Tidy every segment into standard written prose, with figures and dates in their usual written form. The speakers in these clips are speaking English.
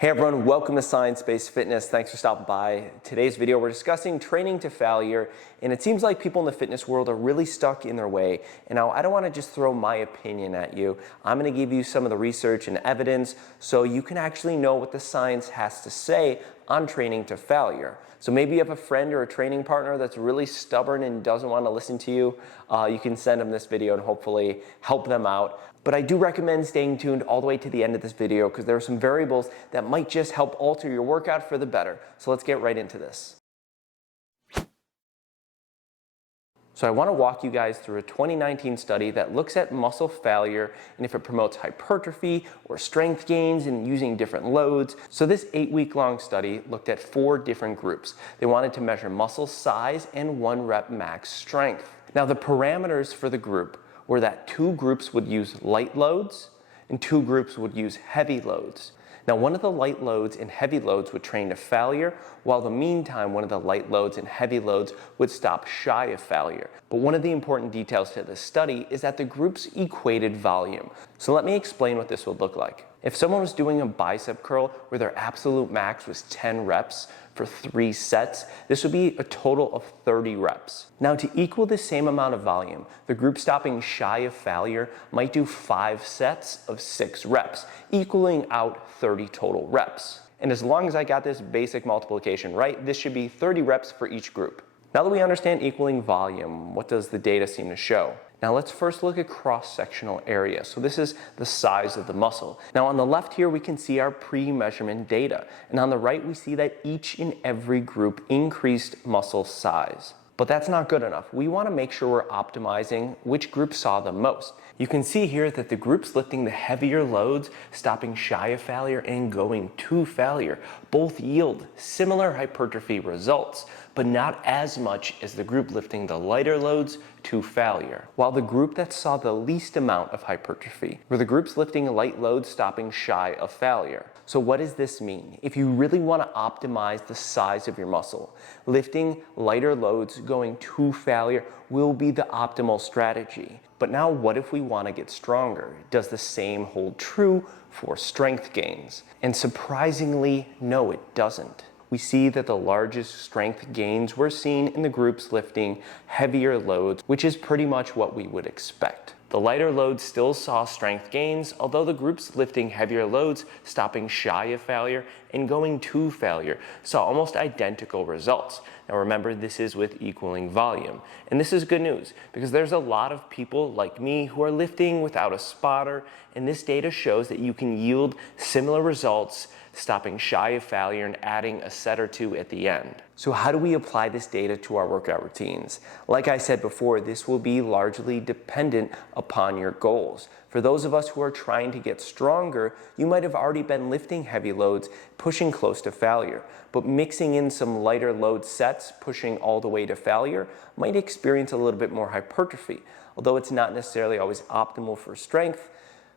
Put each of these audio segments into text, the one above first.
Hey everyone, welcome to Science-Based Fitness. Thanks for stopping by. Today's video, we're discussing training to failure, and it seems like people in the fitness world are really stuck in their way. And now I don't want to just throw my opinion at you. I'm going to give you some of the research and evidence so you can actually know what the science has to say on training to failure. So maybe you have a friend or a training partner that's really stubborn and doesn't want to listen to you. You can send them this video and hopefully help them out. But I do recommend staying tuned all the way to the end of this video because there are some variables that might just help alter your workout for the better. So let's get right into this. So I want to walk you guys through a 2019 study that looks at muscle failure and if it promotes hypertrophy or strength gains and using different loads. So this 8-week-long study looked at 4 different groups. They wanted to measure muscle size and 1 rep max strength. Now the parameters for the group were that 2 groups would use light loads and 2 groups would use heavy loads. Now, one of the light loads and heavy loads would train to failure, while the meantime, one of the light loads and heavy loads would stop shy of failure. But one of the important details to this study is that the groups equated volume. So let me explain what this would look like. If someone was doing a bicep curl where their absolute max was 10 reps for 3 sets, this would be a total of 30 reps. Now, to equal the same amount of volume, the group stopping shy of failure might do 5 sets of 6 reps, equaling out 30 total reps. And as long as I got this basic multiplication right, this should be 30 reps for each group. Now that we understand equaling volume, what does the data seem to show? Now let's first look at cross-sectional area. So this is the size of the muscle. Now on the left here, we can see our pre-measurement data. And on the right, we see that each and every group increased muscle size. But that's not good enough. We want to make sure we're optimizing which group saw the most. You can see here that the groups lifting the heavier loads, stopping shy of failure, and going to failure both yield similar hypertrophy results, but not as much as the group lifting the lighter loads to failure. While the group that saw the least amount of hypertrophy were the groups lifting light loads stopping shy of failure. So what does this mean? If you really want to optimize the size of your muscle, lifting lighter loads going to failure will be the optimal strategy. But now what if we want to get stronger? Does the same hold true for strength gains? And surprisingly, no, it doesn't. We see that the largest strength gains were seen in the groups lifting heavier loads, which is pretty much what we would expect. The lighter loads still saw strength gains, although the groups lifting heavier loads, stopping shy of failure, and going to failure saw almost identical results. Now remember, this is with equaling volume. And this is good news, because there's a lot of people like me who are lifting without a spotter, and this data shows that you can yield similar results, stopping shy of failure and adding a set or 2 at the end. So how do we apply this data to our workout routines? Like I said before, this will be largely dependent upon your goals. For those of us who are trying to get stronger, you might have already been lifting heavy loads, pushing close to failure. But mixing in some lighter load sets, pushing all the way to failure, might experience a little bit more hypertrophy, although it's not necessarily always optimal for strength.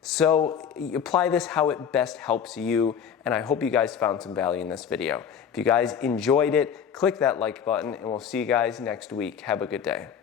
So you apply this how it best helps you, and I hope you guys found some value in this video. If you guys enjoyed it, click that like button, and we'll see you guys next week. Have a good day.